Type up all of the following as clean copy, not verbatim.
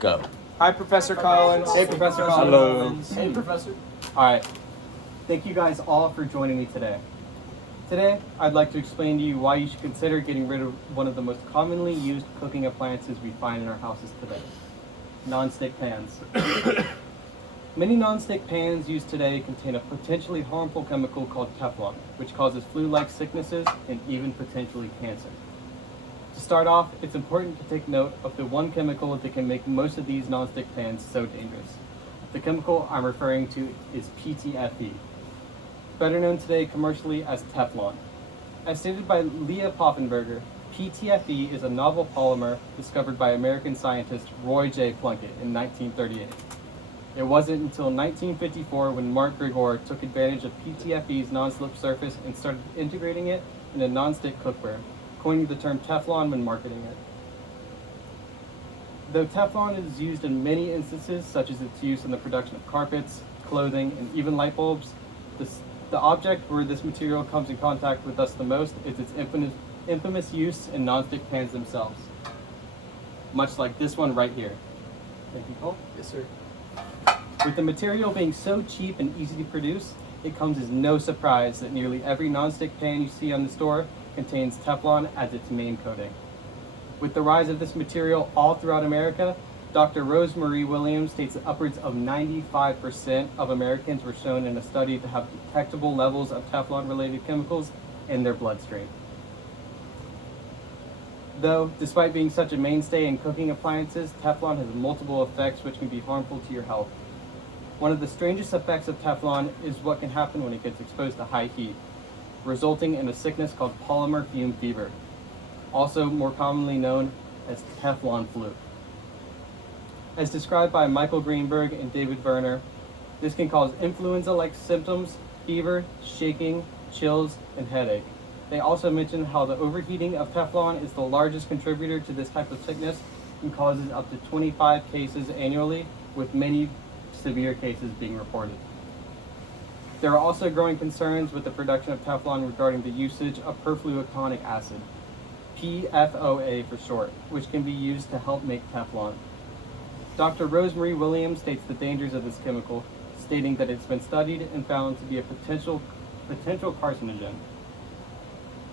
Go. Hi, Professor Collins. Hey, Professor Collins. Hello. Hey, Professor. All right. Thank you guys all for joining me today. Today, I'd like to explain to you why you should consider getting rid of one of the most commonly used cooking appliances we find in our houses today, non-stick pans. Many non-stick pans used today contain a potentially harmful chemical called Teflon, which causes flu-like sicknesses and even potentially cancer. To start off, it's important to take note of the one chemical that can make most of these non-stick pans so dangerous. The chemical I'm referring to is PTFE, better known today commercially as Teflon. As stated by Leah Poffenberger, PTFE is a novel polymer discovered by American scientist Roy J. Plunkett in 1938. It wasn't until 1954 when Mark Grigor took advantage of PTFE's non-slip surface and started integrating it in a non-stick cookware, coining the term Teflon when marketing it. Though Teflon is used in many instances, such as its use in the production of carpets, clothing, and even light bulbs, the object where this material comes in contact with us the most is its infamous use in non-stick pans themselves. Much like this one right here. Thank you, Cole. Yes, sir. With the material being so cheap and easy to produce, it comes as no surprise that nearly every non-stick pan you see on the store contains Teflon as its main coating. With the rise of this material all throughout America, Dr. Rosemarie Williams states that upwards of 95% of Americans were shown in a study to have detectable levels of Teflon-related chemicals in their bloodstream. Though, despite being such a mainstay in cooking appliances, Teflon has multiple effects which can be harmful to your health. One of the strangest effects of Teflon is what can happen when it gets exposed to high heat, resulting in a sickness called polymer fume fever, also more commonly known as Teflon flu. As described by Michael Greenberg and David Werner, this can cause influenza-like symptoms, fever, shaking, chills, and headache. They also mention how the overheating of Teflon is the largest contributor to this type of sickness and causes up to 25 cases annually, with many severe cases being reported. There are also growing concerns with the production of Teflon regarding the usage of perfluorooctanoic acid, PFOA for short, which can be used to help make Teflon. Dr. Rosemarie Williams states the dangers of this chemical, stating that it's been studied and found to be a potential carcinogen.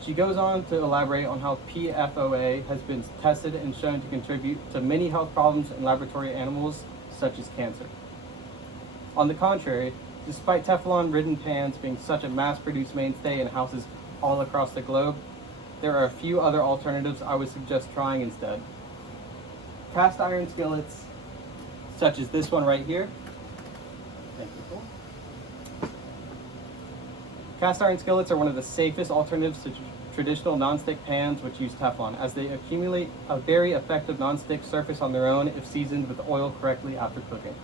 She goes on to elaborate on how PFOA has been tested and shown to contribute to many health problems in laboratory animals, such as cancer. On the contrary, despite Teflon-ridden pans being such a mass-produced mainstay in houses all across the globe, there are a few other alternatives I would suggest trying instead. Cast iron skillets, such as this one right here. Thank you, Cole. Cast iron skillets are one of the safest alternatives to traditional non-stick pans which use Teflon, as they accumulate a very effective non-stick surface on their own if seasoned with oil correctly after cooking.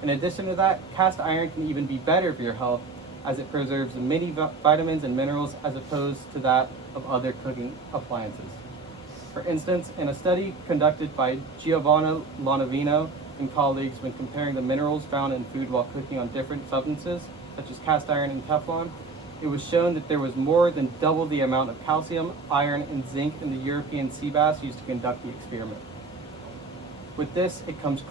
In addition to that, cast iron can even be better for your health, as it preserves many vitamins and minerals as opposed to that of other cooking appliances. For instance, in a study conducted by Giovanna Lonavino and colleagues when comparing the minerals found in food while cooking on different substances, such as cast iron and Teflon, it was shown that there was more than double the amount of calcium, iron, and zinc in the European sea bass used to conduct the experiment. With this, it comes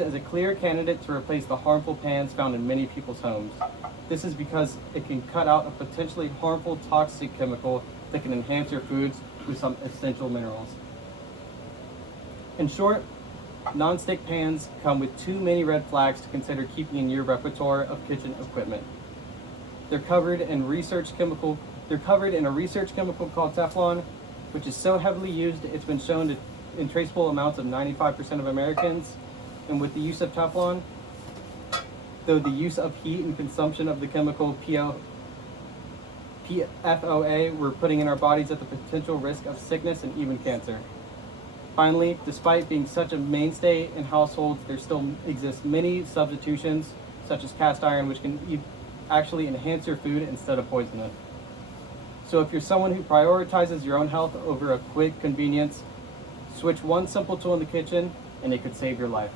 as a clear candidate to replace the harmful pans found in many people's homes. This is because it can cut out a potentially harmful toxic chemical that can enhance your foods with some essential minerals. In short, non-stick pans come with too many red flags to consider keeping in your repertoire of kitchen equipment. They're covered in a research chemical called Teflon, which is so heavily used it's been shown to in traceable amounts of 95% of Americans. And with the use of Teflon, though the use of heat and consumption of the chemical PFOA, we're putting in our bodies at the potential risk of sickness and even cancer. Finally, despite being such a mainstay in households, there still exist many substitutions, such as cast iron, which can actually enhance your food instead of poison it. So if you're someone who prioritizes your own health over a quick convenience, switch one simple tool in the kitchen and it could save your life.